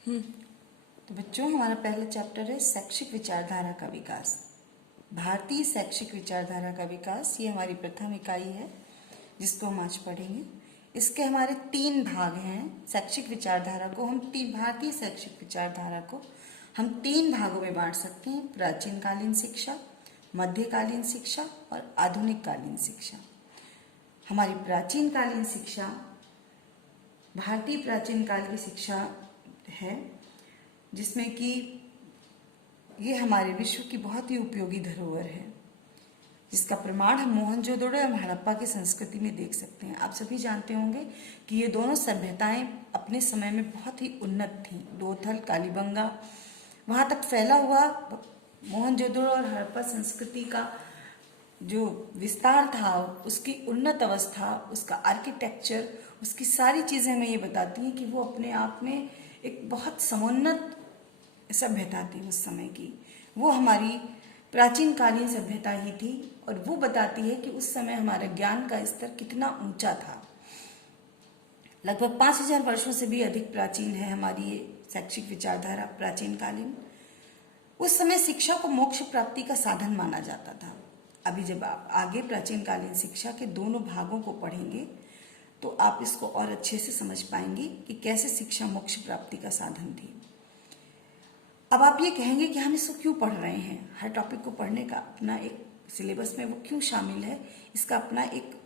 तो बच्चों, हमारा पहला चैप्टर है शैक्षिक विचारधारा का विकास। भारतीय शैक्षिक विचारधारा का विकास, ये हमारी प्रथम इकाई है जिसको हम आज पढ़ेंगे। इसके हमारे 3 भाग हैं। शैक्षिक विचारधारा को हम भारतीय शैक्षिक विचारधारा को हम 3 भागों में बांट सकते हैं: प्राचीन कालीन शिक्षा, मध्यकालीन शिक्षा और आधुनिक कालीन शिक्षा। हमारी प्राचीन कालीन शिक्षा भारतीय प्राचीन काल की शिक्षा है, जिसमें कि ये हमारे विश्व की बहुत ही उपयोगी धरोहर है, जिसका प्रमाण हम मोहनजोदड़ो और हड़प्पा की संस्कृति में देख सकते हैं। आप सभी जानते होंगे कि ये दोनों सभ्यताएं अपने समय में बहुत ही उन्नत थीं। लोथल, कालीबंगा, वहाँ तक फैला हुआ मोहनजोदड़ो और हड़प्पा संस्कृति का जो विस्तार था, उसकी उन्नत अवस्था, उसका आर्किटेक्चर, उसकी सारी चीज़ें हमें ये बताती हैं कि वो अपने आप में एक बहुत समुन्नत सभ्यता थी उस समय की। वो हमारी प्राचीन कालीन सभ्यता ही थी और वो बताती है कि उस समय हमारा ज्ञान का स्तर कितना ऊंचा था। लगभग 5000 वर्षों से भी अधिक प्राचीन है हमारी ये शैक्षिक विचारधारा प्राचीन कालीन। उस समय शिक्षा को मोक्ष प्राप्ति का साधन माना जाता था। अभी जब आप आगे प्राचीन कालीन शिक्षा के दोनों भागों को पढ़ेंगे तो आप इसको और अच्छे से समझ पाएंगे कि कैसे शिक्षा मोक्ष प्राप्ति का साधन थी। अब आप ये कहेंगे कि हम इसको क्यों पढ़ रहे हैं। हर टॉपिक को पढ़ने का अपना एक सिलेबस में वो क्यों शामिल है, इसका अपना एक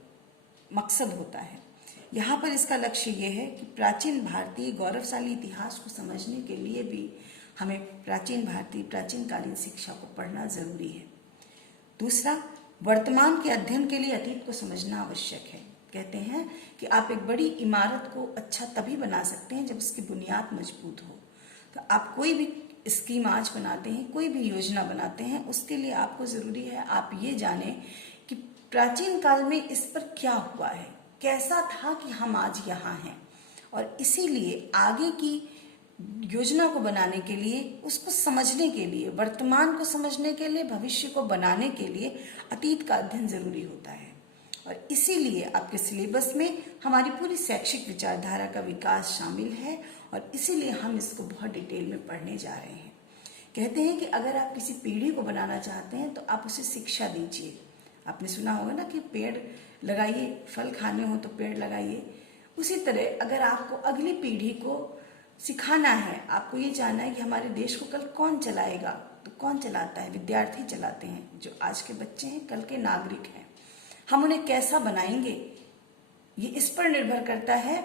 मकसद होता है। यहाँ पर इसका लक्ष्य ये है कि प्राचीन भारतीय गौरवशाली इतिहास को समझने के लिए भी हमें प्राचीन भारतीय प्राचीन कालीन शिक्षा को पढ़ना जरूरी है। दूसरा, वर्तमान के अध्ययन के लिए अतीत को समझना आवश्यक है। कहते हैं कि आप एक बड़ी इमारत को अच्छा तभी बना सकते हैं जब उसकी बुनियाद मजबूत हो। तो आप कोई भी स्कीम आज बनाते हैं, कोई भी योजना बनाते हैं, उसके लिए आपको जरूरी है आप ये जानें कि प्राचीन काल में इस पर क्या हुआ है, कैसा था कि हम आज यहाँ हैं। और इसीलिए आगे की योजना को बनाने के लिए, उसको समझने के लिए, वर्तमान को समझने के लिए, भविष्य को बनाने के लिए अतीत का अध्ययन जरूरी होता है। और इसीलिए आपके सिलेबस में हमारी पूरी शैक्षिक विचारधारा का विकास शामिल है और इसीलिए हम इसको बहुत डिटेल में पढ़ने जा रहे हैं। कहते हैं कि अगर आप किसी पीढ़ी को बनाना चाहते हैं तो आप उसे शिक्षा दीजिए। आपने सुना होगा ना कि पेड़ लगाइए, फल खाने हो तो पेड़ लगाइए। उसी तरह अगर आपको अगली पीढ़ी को सिखाना है, आपको ये जानना है कि हमारे देश को कल कौन चलाएगा, तो कौन चलाता है? विद्यार्थी चलाते हैं। जो आज के बच्चे हैं कल के नागरिक हैं। हम उन्हें कैसा बनाएंगे, ये इस पर निर्भर करता है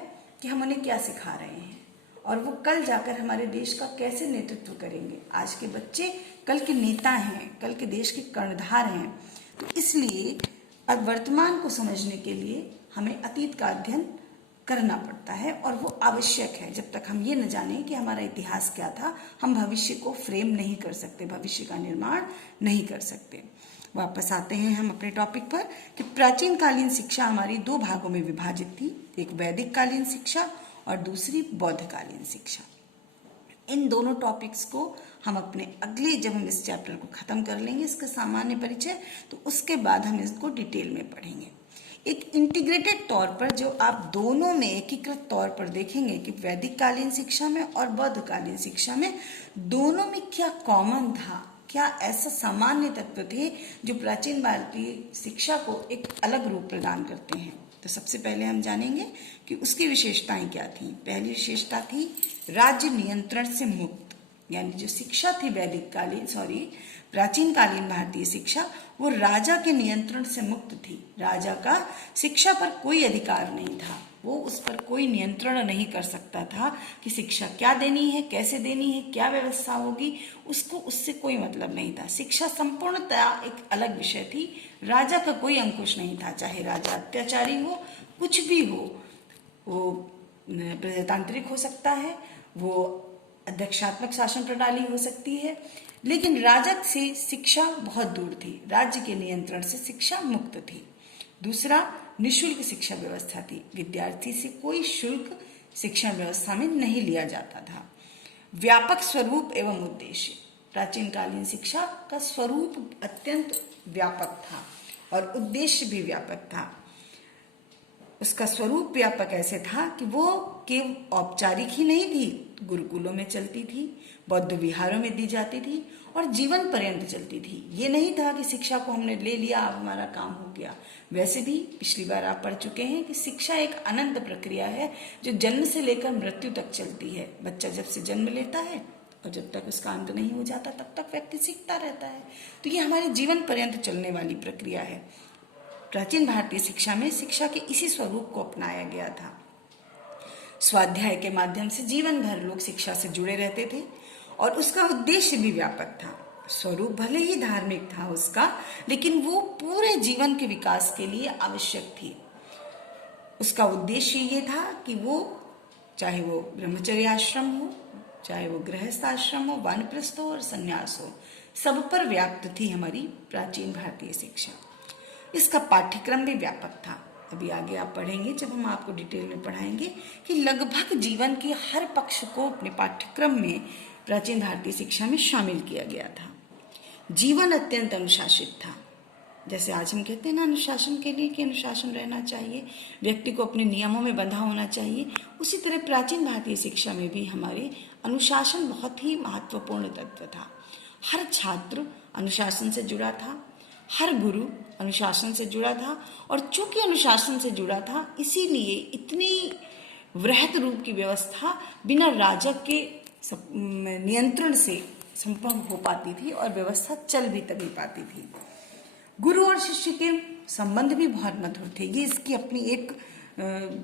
कि हम उन्हें क्या सिखा रहे हैं और वो कल जाकर हमारे देश का कैसे नेतृत्व करेंगे। आज के बच्चे कल के नेता हैं, कल के देश के कर्णधार हैं। तो इसलिए अब वर्तमान को समझने के लिए हमें अतीत का अध्ययन करना पड़ता है और वो आवश्यक है। जब तक हम ये न जानें कि हमारा इतिहास क्या था, हम भविष्य को फ्रेम नहीं कर सकते, भविष्य का निर्माण नहीं कर सकते। वापस आते हैं हम अपने टॉपिक पर कि प्राचीन कालीन शिक्षा हमारी 2 भागों में विभाजित थी, एक वैदिक कालीन शिक्षा और दूसरी बौद्धकालीन शिक्षा। इन दोनों टॉपिक्स को हम अपने अगले, जब हम इस चैप्टर को खत्म कर लेंगे, इसका सामान्य परिचय, तो उसके बाद हम इसको डिटेल में पढ़ेंगे। एक इंटीग्रेटेड तौर पर जो आप दोनों में एकीकृत तौर पर देखेंगे कि वैदिक कालीन शिक्षा में और बौद्धकालीन शिक्षा में दोनों में क्या कॉमन था, क्या ऐसा सामान्य तत्व थे जो प्राचीन भारतीय शिक्षा को एक अलग रूप प्रदान करते हैं। तो सबसे पहले हम जानेंगे कि उसकी विशेषताएं क्या थी। पहली विशेषता थी राज्य नियंत्रण से मुक्त, यानी जो शिक्षा थी प्राचीन कालीन भारतीय शिक्षा, वो राजा के नियंत्रण से मुक्त थी। राजा का शिक्षा पर कोई अधिकार नहीं था, वो उस पर कोई नियंत्रण नहीं कर सकता था कि शिक्षा क्या देनी है, कैसे देनी है, क्या व्यवस्था होगी, उसको उससे कोई मतलब नहीं था। शिक्षा संपूर्णतया एक अलग विषय थी, राजा का कोई अंकुश नहीं था। चाहे राजा अत्याचारी हो, कुछ भी हो, वो प्रजातांत्रिक हो सकता है, वो अध्यक्षात्मक शासन प्रणाली हो सकती है, लेकिन राजा से शिक्षा बहुत दूर थी, राज्य के नियंत्रण से शिक्षा मुक्त थी। दूसरा, निःशुल्क शिक्षा व्यवस्था थी, विद्यार्थी से कोई शुल्क शिक्षा व्यवस्था में नहीं लिया जाता था। व्यापक स्वरूप एवं उद्देश्य, प्राचीन कालीन शिक्षा का स्वरूप अत्यंत व्यापक था और उद्देश्य भी व्यापक था। उसका स्वरूप व्यापक ऐसे था कि वो केवल औपचारिक ही नहीं थी, गुरुकुलों में चलती थी, बौद्ध विहारों में दी जाती थी और जीवन पर्यंत चलती थी। ये नहीं था कि शिक्षा को हमने ले लिया, अब हमारा काम हो गया। वैसे भी पिछली बार आप पढ़ चुके हैं कि शिक्षा एक अनंत प्रक्रिया है जो जन्म से लेकर मृत्यु तक चलती है। बच्चा जब से जन्म लेता है और जब तक उसका अंत नहीं हो जाता तब तक व्यक्ति सीखता रहता है। तो ये हमारे जीवन पर्यंत चलने वाली प्रक्रिया है। प्राचीन भारतीय शिक्षा में शिक्षा के इसी स्वरूप को अपनाया गया था। स्वाध्याय के माध्यम से जीवन भर लोग शिक्षा से जुड़े रहते थे और उसका उद्देश्य भी व्यापक था। स्वरूप भले ही धार्मिक था उसका, लेकिन वो पूरे जीवन के विकास के लिए आवश्यक थी। उसका उद्देश्य ये था कि वो चाहे वो ब्रह्मचर्य आश्रम हो, चाहे वो गृहस्थ आश्रम हो, वानप्रस्थ हो और संन्यास हो, सब पर व्याप्त थी हमारी प्राचीन भारतीय शिक्षा। इसका पाठ्यक्रम भी व्यापक था। अभी आगे आप पढ़ेंगे जब हम आपको डिटेल में पढ़ाएंगे कि लगभग जीवन के हर पक्ष को अपने पाठ्यक्रम में प्राचीन भारतीय शिक्षा में शामिल किया गया था। जीवन अत्यंत अनुशासित था। जैसे आज हम कहते हैं ना अनुशासन के लिए कि अनुशासन रहना चाहिए, व्यक्ति को अपने नियमों में बंधा होना चाहिए, उसी तरह प्राचीन भारतीय शिक्षा में भी हमारे अनुशासन बहुत ही महत्वपूर्ण तत्व था। हर छात्र अनुशासन से जुड़ा था, हर गुरु अनुशासन से जुड़ा था और चूंकि अनुशासन से जुड़ा था इसीलिए इतनी वृहत रूप की व्यवस्था बिना राजक के नियंत्रण से संभव हो पाती थी और व्यवस्था चल भी तभी पाती थी। गुरु और शिष्य के संबंध भी बहुत मधुर थे। ये इसकी अपनी एक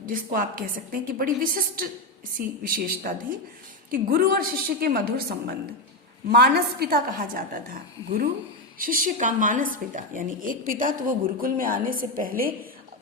जिसको आप कह सकते हैं कि बड़ी विशिष्ट सी विशेषता थी कि गुरु और शिष्य के मधुर संबंध। मानस पिता कहा जाता था गुरु शिष्य का, मानस पिता यानी एक पिता तो वो गुरुकुल में आने से पहले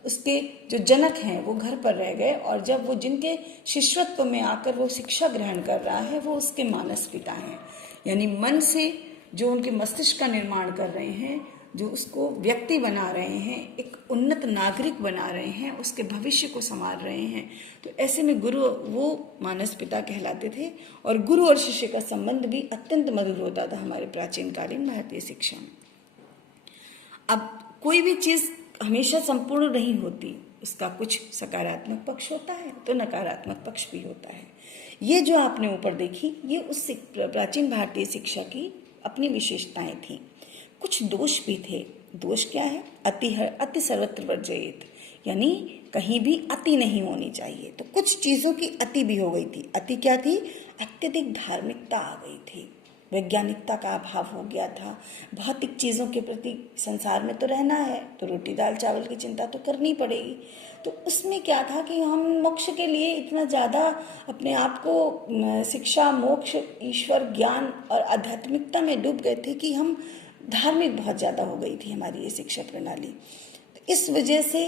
उसके जो जनक हैं वो घर पर रह गए और जब वो जिनके शिष्यत्व में आकर वो शिक्षा ग्रहण कर रहा है वो उसके मानस पिता हैं। यानी मन से जो उनके मस्तिष्क का निर्माण कर रहे हैं, जो उसको व्यक्ति बना रहे हैं, एक उन्नत नागरिक बना रहे हैं, उसके भविष्य को संवार रहे हैं। तो ऐसे में गुरु वो मानस पिता कहलाते थे और गुरु और शिष्य का संबंध भी अत्यंत मधुर होता था हमारे प्राचीन कालीन भारतीय शिक्षा में। अब कोई भी चीज हमेशा संपूर्ण नहीं होती, उसका कुछ सकारात्मक पक्ष होता है तो नकारात्मक पक्ष भी होता है। ये जो आपने ऊपर देखी ये उस प्राचीन भारतीय शिक्षा की अपनी विशेषताएं थी। कुछ दोष भी थे। दोष क्या है? अति सर्वत्र वर्जयेत, यानी कहीं भी अति नहीं होनी चाहिए। तो कुछ चीजों की अति भी हो गई थी। अति क्या थी? अत्यधिक धार्मिकता आ गई थी, वैज्ञानिकता का अभाव हो गया था। भौतिक चीजों के प्रति संसार में तो रहना है तो रोटी दाल चावल की चिंता तो करनी पड़ेगी। तो उसमें क्या था कि हम मोक्ष के लिए इतना ज़्यादा अपने आप को शिक्षा, मोक्ष, ईश्वर, ज्ञान और आध्यात्मिकता में डूब गए थे कि हम धार्मिक बहुत ज़्यादा हो गई थी हमारी ये शिक्षा प्रणाली। तो इस वजह से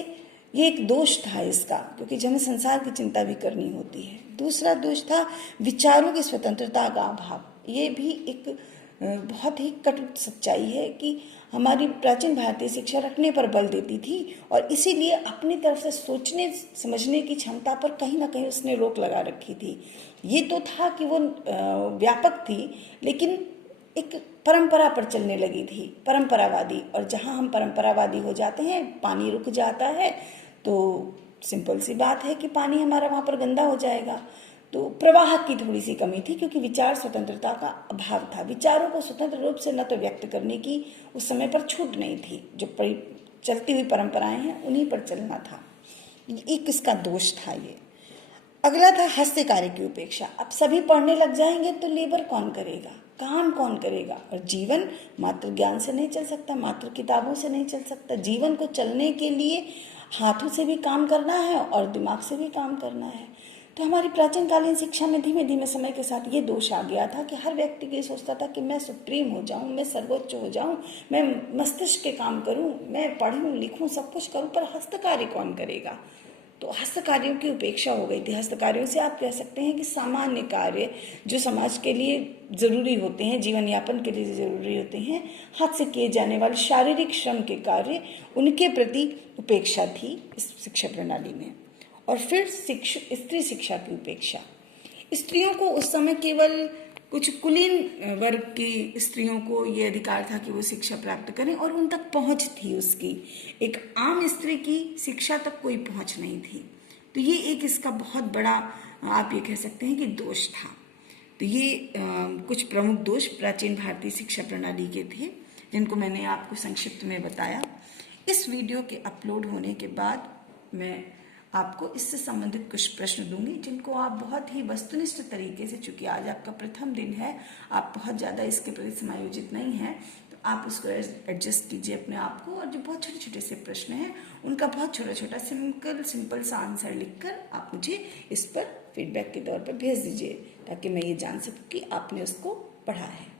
ये एक दोष था इसका, क्योंकि हमें संसार की चिंता भी करनी होती है। दूसरा दोष था विचारों की स्वतंत्रता का अभाव। ये भी एक बहुत ही कटु सच्चाई है कि हमारी प्राचीन भारतीय शिक्षा रखने पर बल देती थी और इसीलिए अपनी तरफ से सोचने समझने की क्षमता पर कहीं ना कहीं उसने रोक लगा रखी थी। ये तो था कि वो व्यापक थी, लेकिन एक परंपरा पर चलने लगी थी, परंपरावादी। और जहाँ हम परंपरावादी हो जाते हैं, पानी रुक जाता है, तो सिंपल सी बात है कि पानी हमारा वहाँ पर गंदा हो जाएगा। तो प्रवाह की थोड़ी सी कमी थी, क्योंकि विचार स्वतंत्रता का अभाव था। विचारों को स्वतंत्र रूप से न तो व्यक्त करने की उस समय पर छूट नहीं थी। जो चलती हुई परंपराएं हैं उन्हीं पर चलना था। एक इसका दोष था ये। अगला था हस्त कार्य की उपेक्षा। अब सभी पढ़ने लग जाएंगे तो लेबर कौन करेगा, काम कौन करेगा? और जीवन मात्र ज्ञान से नहीं चल सकता, मात्र किताबों से नहीं चल सकता। जीवन को चलने के लिए हाथों से भी काम करना है और दिमाग से भी काम करना है। तो हमारी प्राचीन कालीन शिक्षा में धीमे धीमे समय के साथ ये दोष आ गया था कि हर व्यक्ति ये सोचता था कि मैं सुप्रीम हो जाऊं, मैं सर्वोच्च हो जाऊं, मैं मस्तिष्क के काम करूं, मैं पढ़ूं लिखूं, सब कुछ करूं, पर हस्त कार्य कौन करेगा? तो हस्त कार्यों की उपेक्षा हो गई थी। हस्त कार्यों से आप कह सकते हैं कि सामान्य कार्य जो समाज के लिए जरूरी होते हैं, जीवन यापन के लिए जरूरी होते हैं, हाथ से किए जाने वाले शारीरिक श्रम के कार्य, उनके प्रति उपेक्षा थी इस शिक्षा प्रणाली में। और फिर स्त्री शिक्षा की उपेक्षा। स्त्रियों को उस समय केवल कुछ कुलीन वर्ग की स्त्रियों को ये अधिकार था कि वो शिक्षा प्राप्त करें और उन तक पहुंच थी उसकी। एक आम स्त्री की शिक्षा तक कोई पहुंच नहीं थी। तो ये एक इसका बहुत बड़ा आप ये कह सकते हैं कि दोष था। तो ये कुछ प्रमुख दोष प्राचीन भारतीय शिक्षा प्रणाली के थे जिनको मैंने आपको संक्षिप्त में बताया। इस वीडियो के अपलोड होने के बाद मैं आपको इससे संबंधित कुछ प्रश्न दूंगी जिनको आप बहुत ही वस्तुनिष्ठ तरीके से, चूंकि आज आपका प्रथम दिन है, आप बहुत ज़्यादा इसके प्रति समायोजित नहीं हैं, तो आप उसको एडजस्ट कीजिए अपने आप को। और जो बहुत छोटे छोटे से प्रश्न हैं उनका बहुत छोटा छोटा सिंपल सा आंसर लिखकर आप मुझे इस पर फीडबैक के तौर पर भेज दीजिए ताकि मैं ये जान सकूँ कि आपने उसको पढ़ा है।